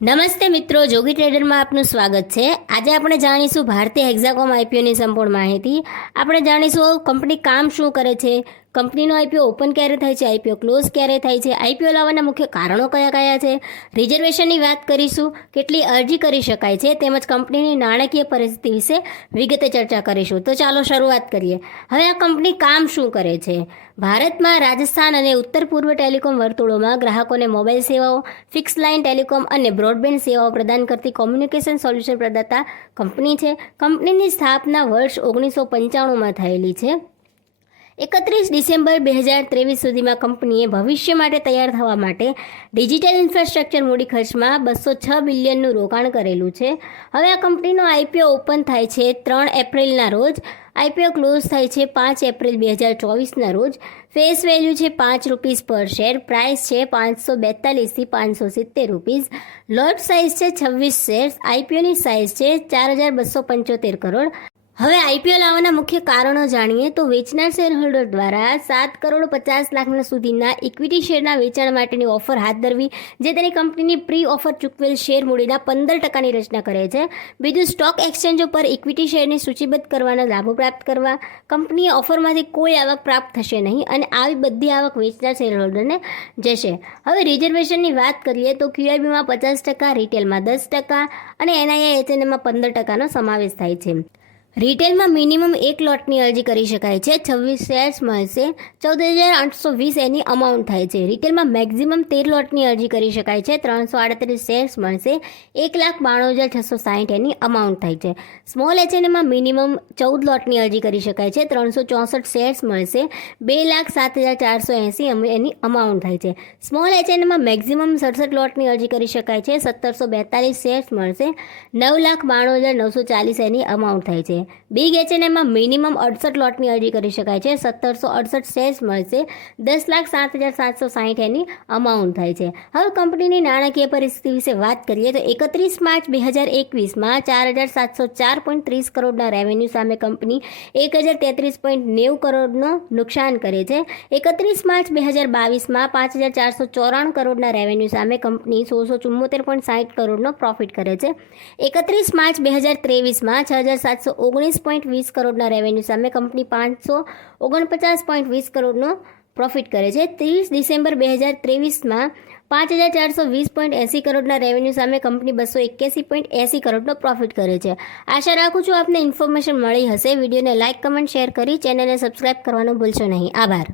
નમસ્તે મિત્રો, જોગી ટ્રેડરમાં આપનું સ્વાગત છે। આજે આપણે જાણીશું ભારતીય હેક્ઝાકોમ આઈપીઓની સંપૂર્ણ માહિતી। આપણે જાણીશું કંપની કામ શું કરે છે, કંપનીનો આઈપીઓ ઓપન ક્યારે થાય છે, આઈપીઓ ક્લોઝ ક્યારે થાય છે, આઈપીઓ લાવવાના મુખ્ય કારણો કયા કયા છે, રિઝર્વેશનની વાત કરીશું, કેટલી અરજી કરી શકાય છે, તેમજ કંપનીની નાણાકીય પરિસ્થિતિ વિશે વિગતે ચર્ચા કરીશું। તો ચાલો શરૂઆત કરીએ। હવે આ કંપની કામ શું કરે છે? ભારતમાં રાજસ્થાન અને ઉત્તર પૂર્વ ટેલિકોમ વર્તુળોમાં ગ્રાહકોને મોબાઈલ સેવાઓ, ફિક્સ લાઇન ટેલિકોમ અને બ્રોડબેન્ડ સેવાઓ પ્રદાન કરતી કોમ્યુનિકેશન સોલ્યુશન પ્રદાતા કંપની છે। કંપનીની સ્થાપના વર્ષ 1995માં થયેલી છે। 31 ડિસેમ્બર 2023 સુધીમાં કંપનીએ ભવિષ્ય માટે તૈયાર થવા માટે ડિજિટલ ઇન્ફ્રાસ્ટ્રક્ચર મૂડી ખર્ચમાં 206 બિલિયનનું રોકાણ કરેલું છે। હવે આ કંપનીનો આઈપીઓ ઓપન થાય છે 3 એપ્રિલના રોજ, આઈપીઓ ક્લોઝ થાય છે 5 એપ્રિલ 2024ના રોજ। ફેસ વેલ્યુ છે ₹5 પર શેર, પ્રાઇસ છે 542થી 570 રૂપીસ, લોટ સાઇઝ છે 26 શેર્સ, આઈપીઓની સાઇઝ છે 4275 કરોડ। હવે આઈપીઓ લાવવાના મુખ્ય કારણો જાણીએ તો વેચનાર શેરહોલ્ડર દ્વારા 7,50,00,000 સુધીના ઇક્વિટી શેરના વેચાણ માટેની ઓફર હાથ ધરવી, જે તેની કંપનીની પ્રી ઓફર ચૂકવેલ શેર મૂડીના 15%ની રચના કરે છે। બીજું, સ્ટોક એક્સચેન્જો પર ઇક્વિટી શેરની સૂચિબદ્ધ કરવાના લાભો પ્રાપ્ત કરવા। કંપનીએ ઓફરમાંથી કોઈ આવક પ્રાપ્ત થશે નહીં અને આવી બધી આવક વેચનાર શેરહોલ્ડરને જશે। હવે રિઝર્વેશનની વાત કરીએ તો ક્યુઆઈબીમાં 50%, રિટેલમાં 10% અને એનઆઈઆઈએચએનએમમાં 15%નો સમાવેશ થાય છે। રિટેલમાં મિનિમમ એક લોટની અરજી કરી શકાય છે, 26 શેર્સ મળશે, 14,820 એની અમાઉન્ટ થાય છે। રિટેલમાં મેક્ઝિમમ 13 લોટની અરજી કરી શકાય છે, 338 શેર્સ મળશે, 1,92,660 એની અમાઉન્ટ થાય છે। સ્મોલ એચએનએમમાં મિનિમમ 14 લોટની અરજી કરી શકાય છે, 364 શેર્સ મળશે, 2,07,480 એની અમાઉન્ટ થાય છે। સ્મોલ એચએનએમમાં મેક્ઝિમમ 67 લોટની અરજી કરી શકાય છે, 1,742 શેર્સ મળશે, 9,92,940 એની અમાઉન્ટ થાય છે। બિગ એચએનએમમાં મિનિમમ 68 લોટની અરજી કરી શકાય છે, 1,768 શેર્સ મળશે, 10,07,760 એની અમાઉન્ટ થાય છે। હવે કંપનીની નાણાકીય પરિસ્થિતિ વિશે વાત કરીએ તો 31 માર્ચ 2021માં 4,704.30 કરોડના રેવન્યુ સામે કંપની 1,033.90 કરોડનો નુકસાન કરે છે। 31 માર્ચ 2022માં 5,494 કરોડના રેવન્યુ સામે કંપની 1,674.60 કરોડનો પ્રોફિટ કરે છે। 31 માર્ચ 2023માં 6,719.20 કરોડના રેવન્યુ સામે કંપની 549.20 કરોડનો પ્રોફિટ કરે છે। 30 ડિસેમ્બર 2023માં 5,420.80 કરોડના રેવન્યુ સામે કંપની 281.80 કરોડનો પ્રોફિટ કરે છે। આશા રાખું છું આપને ઇન્ફોર્મેશન મળી હશે। વિડીયોને લાઇક, કમેન્ટ, શેર કરી ચેનલને સબસ્ક્રાઇબ કરવાનું ભૂલશો નહીં। આભાર।